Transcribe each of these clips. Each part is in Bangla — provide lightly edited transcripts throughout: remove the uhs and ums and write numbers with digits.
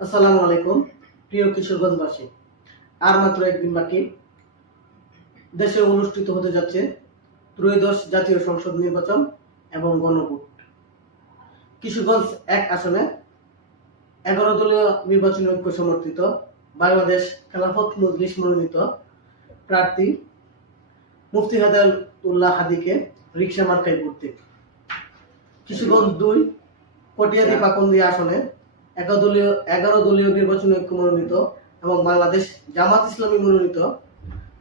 আসসালামু আলাইকুম প্রিয় কিশোরগঞ্জবাসী। আর মাত্র একদিন বাকি দেশে অনুষ্ঠিত হতে যাচ্ছে ত্রয়োদশ জাতীয় সংসদ নির্বাচন এবং গণভোট। কিশোরগঞ্জ ১ আসনে ১১ দলীয় নির্বাচনী ঐক্য সমর্থিত বাংলাদেশ খেলাফত মজলিস মনোনীত প্রার্থী মুফতি হেদায়েতুল্লাহ হাদীকে রিকশা মার্কায় ভোট দিন। কিশোরগঞ্জ ২ পটিয়াদি পাকুন্দিয়া আসনে ১১ দলীয় নির্বাচনী ঐক্য মনোনীত এবং বাংলাদেশ জামাত ইসলামী মনোনীত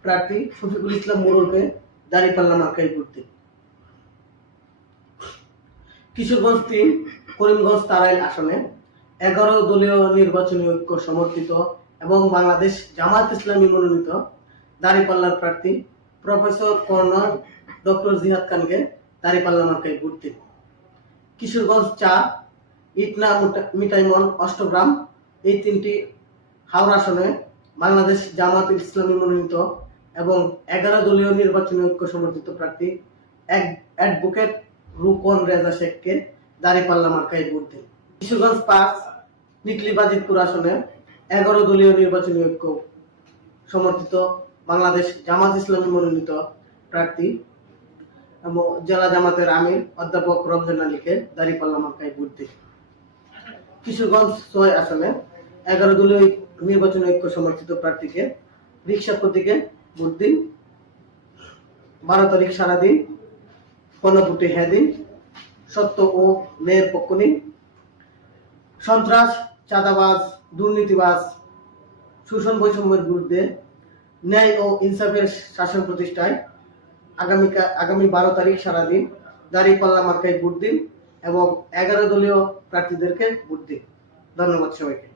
প্রার্থী শফিকুল ইসলাম মোড়লকে দাঁড়িপাল্লা মার্কায় ভোট দিন। কিশোরগঞ্জ ৩ করিমগঞ্জ তারাইল আসনে ১১ দলীয় নির্বাচনী ঐক্য সমর্থিত এবং বাংলাদেশ জামাত ইসলামী মনোনীত দাঁড়িপাল্লার প্রার্থী প্রফেসর কর্নেল ডক্টর জিহাদ খানকে দাঁড়িপাল্লা মার্কায় ভোট দিন। কিশোরগঞ্জ ৪ ইটনা মিঠাইমন অষ্টগ্রাম এই ৩টি হাওড়া আসনে বাংলাদেশ জামাত ইসলামী মনোনীত এবং ১১ দলীয় নির্বাচনী ঐক্য সমর্থিত প্রার্থী অ্যাডভোকেট রুকন রেজা শেখকে দাঁড়িপাল্লা মার্কায় ভোট দিন। কিশোরগঞ্জ ৫ নিকলি বাজিতপুর আসনে ১১ দলীয় নির্বাচনী ঐক্য সমর্থিত বাংলাদেশ জামাত ইসলামী মনোনীত প্রার্থী এবং জেলা জামাতের আমির অধ্যাপক রমজান আলীকে দাঁড়িপাল্লা মার্কায় ভোট দিন। কিশোরগঞ্জ ৬ আসনে ১১ দলীয় নির্বাচনী ঐক্য সমর্থিত প্রার্থীকে রিকশা প্রতীকে ভোট দিন। ১২ তারিখ সারাদিন, গণভোটে হ্যাঁ দিন, সত্য ও ন্যায়ের পক্ষ নিন। সন্ত্রাস, চাঁদাবাজ, দুর্নীতিবাজ, শোষণ বৈষম্যের বিরুদ্ধে ন্যায় ও ইনসাফের শাসন প্রতিষ্ঠায় আগামী ১২ তারিখ সারাদিন দাঁড়িপাল্লা মার্কায় ভোট দিন এবং ১১ দলীয় প্রার্থীদেরকে ভোট দিন। ধন্যবাদ সবাইকে।